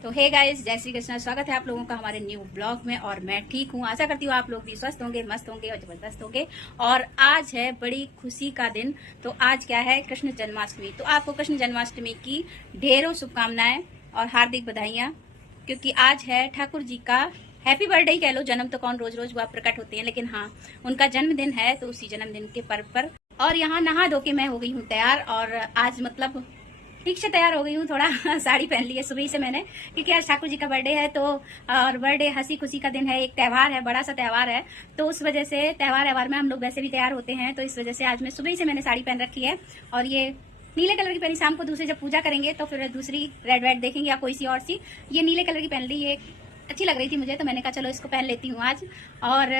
तो hey guys, जय श्री कृष्ण। स्वागत है आप लोगों का हमारे न्यू ब्लॉग में। और मैं ठीक हूँ, आशा करती हूँ आप लोग भी स्वस्थ होंगे, मस्त होंगे और जबरदस्त होंगे। और आज है बड़ी खुशी का दिन। तो आज क्या है? कृष्ण जन्माष्टमी। तो आपको कृष्ण जन्माष्टमी की ढेरों शुभकामनाएं और हार्दिक बधाइयां, क्योंकि आज है ठाकुर जी का हैप्पी बर्थडे ही कह लो। जन्म तो कौन रोज रोज वह प्रकट होते हैं, लेकिन हाँ, उनका जन्मदिन है। तो उसी जन्मदिन के पर्व पर और यहाँ नहा धो के मैं हो गई हूँ तैयार। और आज मतलब ठीक से तैयार हो गई हूँ। थोड़ा साड़ी पहन ली है सुबह से मैंने, क्योंकि आज ठाकुर जी का बर्थडे है। तो और बर्थडे हंसी खुशी का दिन है, एक त्यौहार है, बड़ा सा त्यौहार है। तो उस वजह से त्यौहार में हम लोग वैसे भी तैयार होते हैं। तो इस वजह से आज मैं सुबह से मैंने साड़ी पहन रखी है। और ये नीले कलर की पहनी। शाम को दूसरी जब पूजा करेंगे तो फिर दूसरी रेड वेड देखेंगे या कोई सी और सी। ये नीले कलर की पहन ली, ये अच्छी लग रही थी मुझे, तो मैंने कहा चलो इसको पहन लेती हूँ आज। और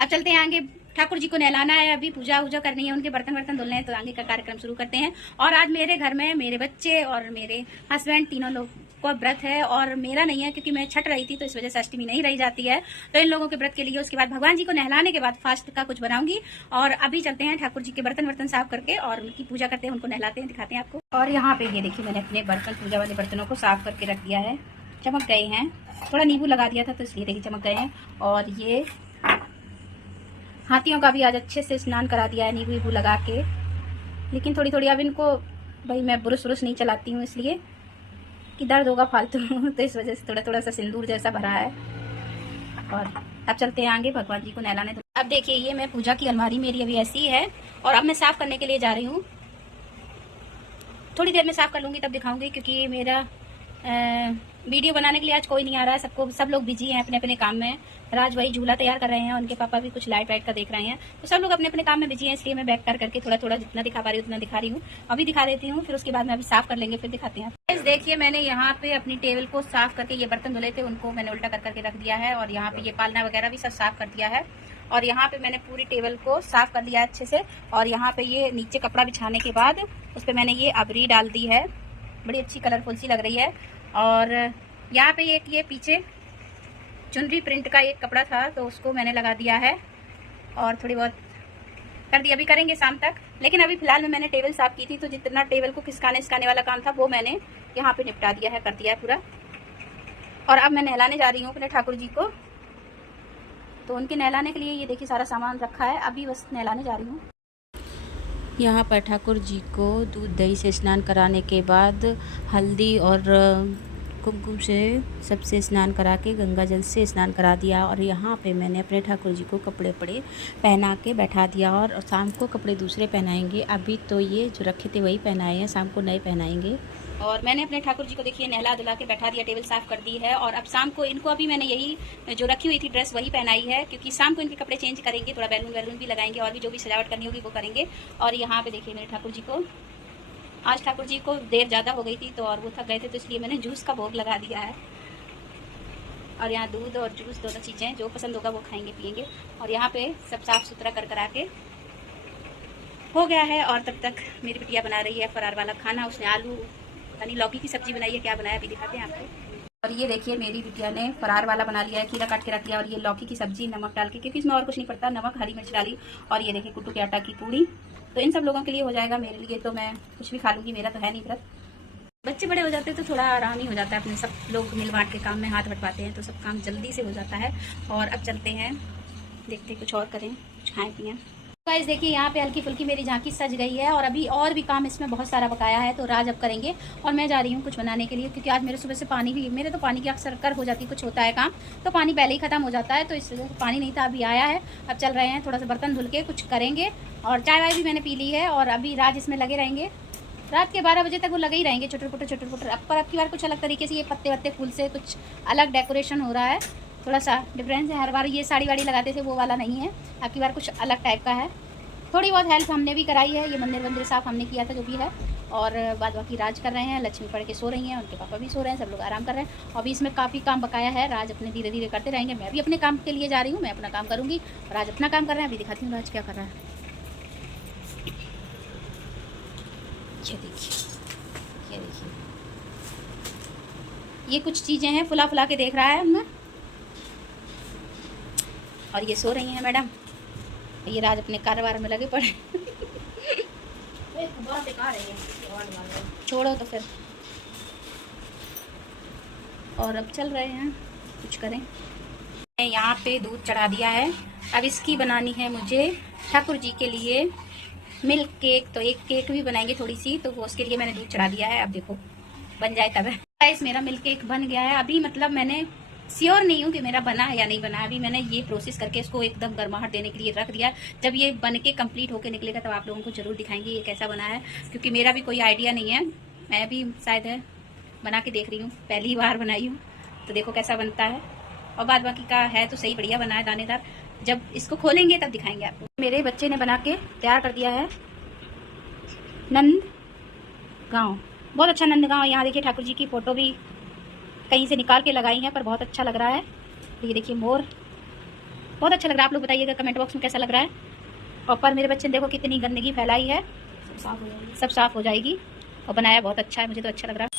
अब चलते हैं आगे। ठाकुर जी को नहलाना है, अभी पूजा वूजा करनी है, उनके बर्तन वर्तन धुलने हैं। तो आगे का कार्यक्रम शुरू करते हैं। और आज मेरे घर में मेरे बच्चे और मेरे हस्बैंड तीनों लोग को व्रत है, और मेरा नहीं है क्योंकि मैं छठ रही थी, तो इस वजह से अष्टमी नहीं रही जाती है। तो इन लोगों के व्रत के लिए उसके बाद भगवान जी को नहलाने के बाद फास्ट का कुछ बनाऊंगी। और अभी चलते हैं ठाकुर जी के बर्तन वर्तन साफ करके और उनकी पूजा करते हैं, उनको नहलाते हैं, दिखाते हैं आपको। और यहाँ पे ये देखिए, मैंने अपने बर्तन, पूजा वाले बर्तनों को साफ करके रख दिया है। चमक गए हैं, थोड़ा नींबू लगा दिया था तो इसलिए देखिए चमक गए हैं। और ये हाथियों का भी आज अच्छे से स्नान करा दिया है नींबू वीबू लगा के। लेकिन थोड़ी थोड़ी अब इनको, भाई मैं बुरुश वुरुश नहीं चलाती हूँ इसलिए कि दर्द होगा फालतू तो इस वजह से थोड़ा थोड़ा सा सिंदूर जैसा भरा है। और अब चलते हैं आगे भगवान जी को नहलाने। तो अब देखिए, ये मैं पूजा की अलमारी मेरी अभी ऐसी ही है और अब मैं साफ करने के लिए जा रही हूँ। थोड़ी देर में साफ कर लूँगी, तब दिखाऊंगी, क्योंकि मेरा वीडियो बनाने के लिए आज कोई नहीं आ रहा है। सब लोग बिजी हैं अपने अपने काम में। राज भाई झूला तैयार कर रहे हैं, उनके पापा भी कुछ लाइट वाइट का देख रहे हैं। तो सब लोग अपने अपने काम में बिजी हैं, इसलिए मैं बैक कर करके थोड़ा थोड़ा जितना दिखा पा रही हूँ उतना दिखा रही हूँ। अभी दिखा देती हूँ, फिर उसके बाद में अभी साफ कर लेंगे, फिर दिखाते हैं। देखिए, मैंने यहाँ पे अपनी टेबल को साफ करके, ये बर्तन धुले थे उनको मैंने उल्टा कर करके रख दिया है। और यहाँ पे ये पालना वगैरह भी सब साफ कर दिया है। और यहाँ पे मैंने पूरी टेबल को साफ कर दिया है अच्छे से। और यहाँ पे ये नीचे कपड़ा बिछाने के बाद उस पर मैंने ये अबरी डाल दी है, बड़ी अच्छी कलरफुल सी लग रही है। और यहाँ पे एक ये पीछे चुनरी प्रिंट का एक कपड़ा था, तो उसको मैंने लगा दिया है और थोड़ी बहुत कर दी, अभी करेंगे शाम तक। लेकिन अभी फिलहाल में मैंने टेबल साफ की थी, तो जितना टेबल को खिसकाने वाला काम था वो मैंने यहाँ पे निपटा दिया है, कर दिया है पूरा। और अब मैं नहलाने जा रही हूँ अपने ठाकुर जी को। तो उनके नहलाने के लिए ये देखिए सारा सामान रखा है, अभी बस नहलाने जा रही हूँ। यहाँ पर ठाकुर जी को दूध दही से स्नान कराने के बाद हल्दी और कुमकुम से सबसे स्नान करा के गंगा जल से स्नान करा दिया। और यहाँ पे मैंने अपने ठाकुर जी को कपड़े पहना के बैठा दिया। और शाम को कपड़े दूसरे पहनाएंगे, अभी तो ये जो रखे थे वही पहनाए हैं, शाम को नए पहनाएंगे। और मैंने अपने ठाकुर जी को देखिए नहला धुला के बैठा दिया, टेबल साफ कर दी है। और अब शाम को इनको अभी मैंने यही जो रखी हुई थी ड्रेस वही पहनाई है, क्योंकि शाम को इनके कपड़े चेंज करेंगे, थोड़ा बैलून वैलून भी लगाएंगे और भी जो भी सजावट करनी होगी वो करेंगे। और यहाँ पे देखिए मेरे ठाकुर जी को, आज ठाकुर जी को देर ज़्यादा हो गई थी तो और वो थक गए थे, तो इसलिए मैंने जूस का भोग लगा दिया है। और यहाँ दूध और जूस दोनों चीज़ें जो पसंद होगा वो खाएंगे पियेंगे। और यहाँ पे सब साफ सुथरा कर करा के हो गया है। और तब तक मेरी बिटिया बना रही है फरार वाला खाना। उसने आलू यानी लौकी की सब्जी बनाई है, क्या बनाया अभी दिखाते हैं आपको। और ये देखिए मेरी बिटिया ने फरार वाला बना लिया है, खीरा काट के रख दिया। और ये लौकी की सब्जी नमक डाल के, क्योंकि इसमें और कुछ नहीं पड़ता, नमक हरी मिर्च डाली। और ये देखिए कुट्टू के आटा की पूड़ी। तो इन सब लोगों के लिए हो जाएगा, मेरे लिए तो मैं कुछ भी खा लूँगी, मेरा तो है नहीं व्रत। बच्चे बड़े हो जाते हैं तो थोड़ा आराम ही हो जाता है, अपने सब लोग मिल बांट के काम में हाथ बटवाते हैं तो सब काम जल्दी से हो जाता है। और अब चलते हैं, देखते हैं कुछ और करें, कुछ खाएँ पिएँ। गाइस देखिए, यहाँ पे हल्की फुल्की मेरी झांकी सज गई है। और अभी और भी काम इसमें बहुत सारा बकाया है, तो राज अब करेंगे। और मैं जा रही हूँ कुछ बनाने के लिए, क्योंकि आज मेरे सुबह से पानी भी, मेरे तो पानी की अक्सर कर हो जाती, कुछ होता है काम तो पानी पहले ही ख़त्म हो जाता है, तो इस वजह से पानी नहीं था, अभी आया है। अब चल रहे हैं, थोड़ा सा बर्तन धुल के कुछ करेंगे। और चाय वाय भी मैंने पी ली है। और अभी राज इसमें लगे रहेंगे, रात के 12 बजे तक वो लगे ही रहेंगे, छोटे छोटे। अब की बार कुछ अलग तरीके से ये पत्ते वत्ते फूल से कुछ अलग डेकोरेशन हो रहा है, थोड़ा सा डिफरेंस है। हर बार ये साड़ी वाड़ी लगाते थे वो वाला नहीं है, अब की बार कुछ अलग टाइप का है। थोड़ी बहुत हेल्प हमने भी कराई है, ये मंदिर साफ हमने किया था जो भी है। और बाद बाकी राज कर रहे हैं, लक्ष्मी पढ़ के सो रही हैं, उनके पापा भी सो रहे हैं, सब लोग आराम कर रहे हैं। अभी इसमें काफ़ी काम बकाया है, राज अपने धीरे धीरे करते रहेंगे। मैं भी अपने काम के लिए जा रही हूँ, मैं अपना काम करूँगी, राज अपना काम कर रहे हैं। अभी दिखाती हूँ राज क्या कर रहा है। ये देखिए, ये कुछ चीज़ें हैं, फुला फुला के देख रहा है उनमें। और ये सो रही हैं मैडम, ये राज अपने कारोबार में लगे पड़े छोड़ो तो फिर। और अब चल रहे हैं कुछ करें। यहाँ पे दूध चढ़ा दिया है। अब इसकी बनानी है मुझे ठाकुर जी के लिए मिल्क केक। तो एक केक भी बनाएंगे थोड़ी सी, तो वो उसके लिए मैंने दूध चढ़ा दिया है। अब देखो बन जाए तब। गाइस मेरा मिल्क केक बन गया है। अभी मतलब मैंने श्योर नहीं हूँ कि मेरा बना है या नहीं बना। अभी मैंने ये प्रोसेस करके इसको एकदम गर्माहट देने के लिए रख दिया। जब ये बन के कंप्लीट होके निकलेगा तब आप लोगों को जरूर दिखाएंगे ये कैसा बना है, क्योंकि मेरा भी कोई आइडिया नहीं है। मैं भी शायद है बना के देख रही हूँ, पहली बार बनाई हूँ, तो देखो कैसा बनता है। और बाद बाकी का है तो सही, बढ़िया बना है, दानेदार। जब इसको खोलेंगे तब दिखाएंगे आपको। मेरे बच्चे ने बना के तैयार कर दिया है नंद गाँव। बहुत अच्छा नंद गाँव। यहाँ देखिए ठाकुर जी की फोटो भी कहीं से निकाल के लगाई है, पर बहुत अच्छा लग रहा है। ये देखिए मोर, बहुत अच्छा लग रहा है। आप लोग बताइएगा कमेंट बॉक्स में कैसा लग रहा है। और पर मेरे बच्चे ने देखो कितनी गंदगी फैलाई है, सब साफ हो जाएगी। और बनाया बहुत अच्छा है, मुझे तो अच्छा लग रहा है।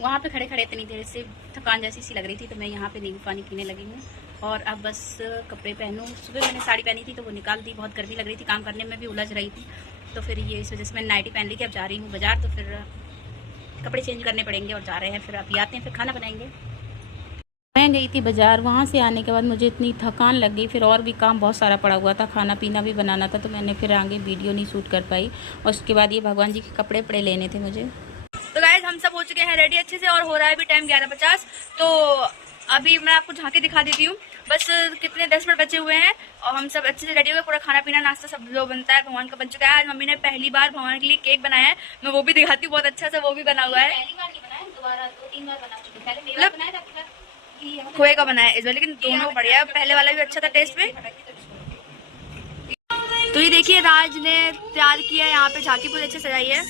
वहाँ पे खड़े खड़े इतनी देर से थकान जैसी सी लग रही थी, तो मैं यहाँ पे नींबू पानी पीने लगी हूँ। और अब बस कपड़े पहनूँ। सुबह मैंने साड़ी पहनी थी तो वो निकाल दी, बहुत गर्मी लग रही थी, काम करने में भी उलझ रही थी। तो फिर ये इस वजह से मैंने नाइटी पहन ली कि अब जा रही हूँ बाजार, तो फिर कपड़े चेंज करने पड़ेंगे और जा रहे हैं। फिर अभी आते हैं, फिर खाना बनाएंगे। मैं गई थी बाज़ार। वहाँ से आने के बाद मुझे इतनी थकान लग गई, फिर और भी काम बहुत सारा पड़ा हुआ था, खाना पीना भी बनाना था, तो मैंने फिर आगे वीडियो नहीं शूट कर पाई। और उसके बाद ये भगवान जी के कपड़े पड़े लेने थे मुझे। तो गाइस हम सब हो चुके हैं रेडी अच्छे से, और हो रहा है अभी टाइम 11:50। तो अभी मैं आपको झांकी दिखा देती हूँ। बस कितने 10 मिनट बचे हुए हैं और हम सब अच्छे से रेडी हो गए। पूरा खाना पीना नाश्ता सब जो बनता है भगवान का बन चुका है। आज मम्मी ने पहली बार भगवान के लिए केक बनाया है, मैं वो भी दिखाती हूँ। बहुत अच्छा सा वो भी बना हुआ है, खोए का बना है इस बार, लेकिन दोनों बढ़िया है। पहले वाला भी अच्छा था टेस्ट में। तो ये देखिए राज ने तैयार किया है, यहाँ पे झांकी पूरी अच्छे सजाई है।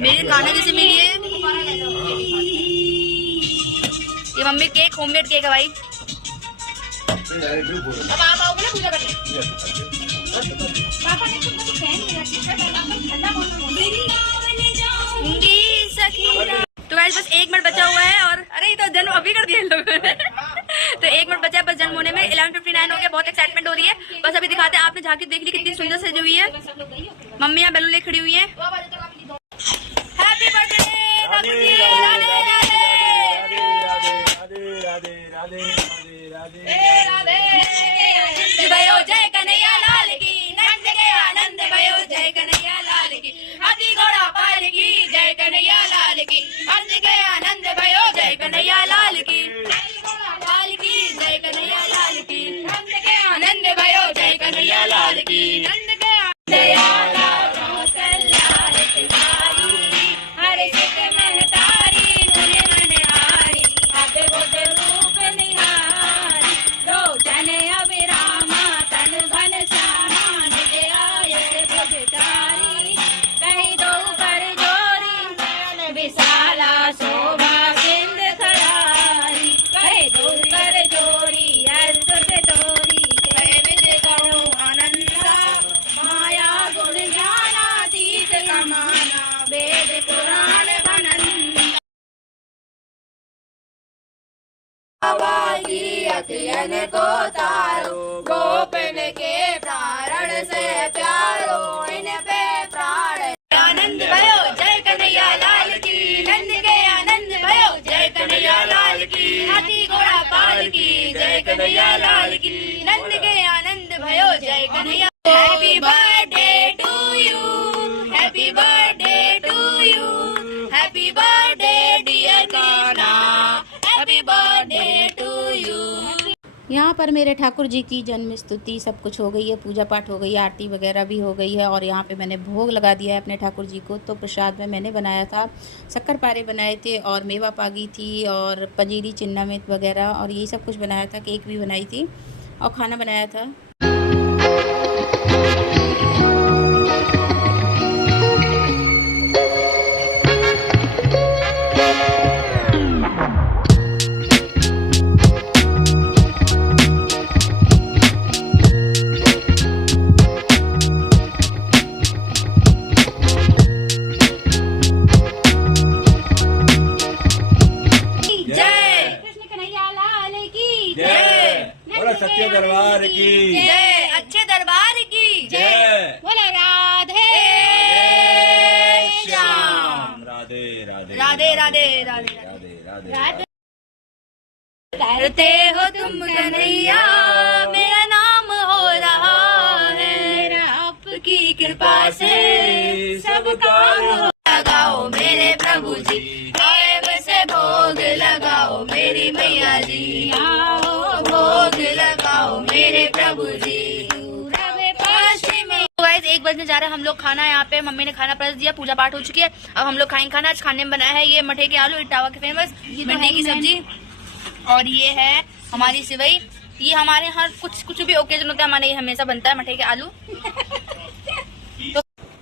मेरे खाने जैसे मिली है ये मम्मी केक, होममेड केक है भाई। अब आप आओगे ना पूजा करने। तो गाइस बस 1 मिनट बचा हुआ है। और अरे ये तो जन्म अभी कर दिया इन लोगों ने। तो 1 मिनट बचा है बस जन्म होने में। 11:59 हो गया, बहुत एक्साइटमेंट हो रही है। बस अभी दिखाते हैं। आपने झांकी देख ली कितनी सुंदर सजी हुई है। मम्मी यहाँ बैलून ले खड़ी हुई है। हैप्पी बर्थडे भयो जय कन्हैया लाल की, नंद के आनंद भयो जय कन्हैया लाल की, हाथी घोड़ा पाल की जय कन्हैया लाल की, नंद के आनंद भयो जय कन्हैया लाल की, लाल की जय कन्हैया लाल की, नंद के आनंद भयो जय कन्हैया लाल की, नंद के अखियन को तारो, गोपिन के प्राण से प्यारो, इन पे प्राण आनंद भयो जय कन्हैया लाल की, नंद के आनंद भयो जय कन्हैया लाल की, हाथी घोड़ा पाल की जय कन्हैया लाल की, नंद के आनंद भयो जय Kanhaiya. Happy birthday to you, happy birthday to you, happy birthday dear Kanha, happy birthday to you. यहाँ पर मेरे ठाकुर जी की जन्म स्तुति सब कुछ हो गई है, पूजा पाठ हो गई है, आरती वगैरह भी हो गई है। और यहाँ पे मैंने भोग लगा दिया है अपने ठाकुर जी को। तो प्रसाद में मैंने बनाया था शक्कर पारे बनाए थे, और मेवा पागी थी, और पंजीरी चिन्नामित वगैरह, और यही सब कुछ बनाया था। केक भी बनाई थी और खाना बनाया था। 1 बजने जा रहे हैं हम लोग। खाना यहाँ पे मम्मी ने खाना परस दिया, पूजा पाठ हो चुकी है। अब हम लोग खाएंगे खाना। आज खाने में बनाया है ये मठे के आलू, इटावा के फेमस भिंडी की सब्जी, और ये है हमारी सिवई। ये हमारे यहाँ कुछ भी ओकेजन होता है, हमारे ये हमेशा बनता है मठे के आलू।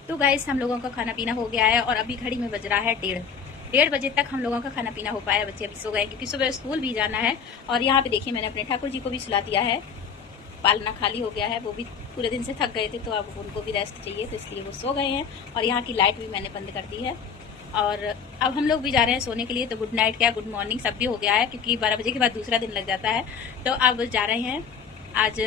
तो गाइस हम लोगों का खाना पीना हो गया है और अभी घड़ी में बज रहा है 1:30 बजे तक हम लोगों का खाना पीना हो पाया। बच्चे अभी सो गए क्योंकि सुबह स्कूल भी जाना है। और यहाँ पे देखिए मैंने अपने ठाकुर जी को भी सुला दिया है, पालना खाली हो गया है, वो भी पूरे दिन से थक गए थे तो अब उनको भी रेस्ट चाहिए, तो इसलिए वो सो गए हैं। और यहाँ की लाइट भी मैंने बंद कर दी है और अब हम लोग भी जा रहे हैं सोने के लिए। तो गुड नाइट क्या गुड मॉर्निंग सब भी हो गया है क्योंकि 12 बजे के बाद दूसरा दिन लग जाता है। तो अब जा रहे हैं। आज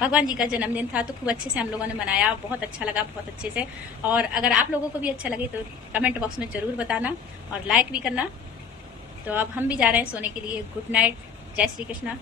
भगवान जी का जन्मदिन था तो खूब अच्छे से हम लोगों ने मनाया, बहुत अच्छा लगा, बहुत अच्छे से। और अगर आप लोगों को भी अच्छा लगे तो कमेंट बॉक्स में ज़रूर बताना और लाइक भी करना। तो अब हम भी जा रहे हैं सोने के लिए। गुड नाइट, जय श्री कृष्णा।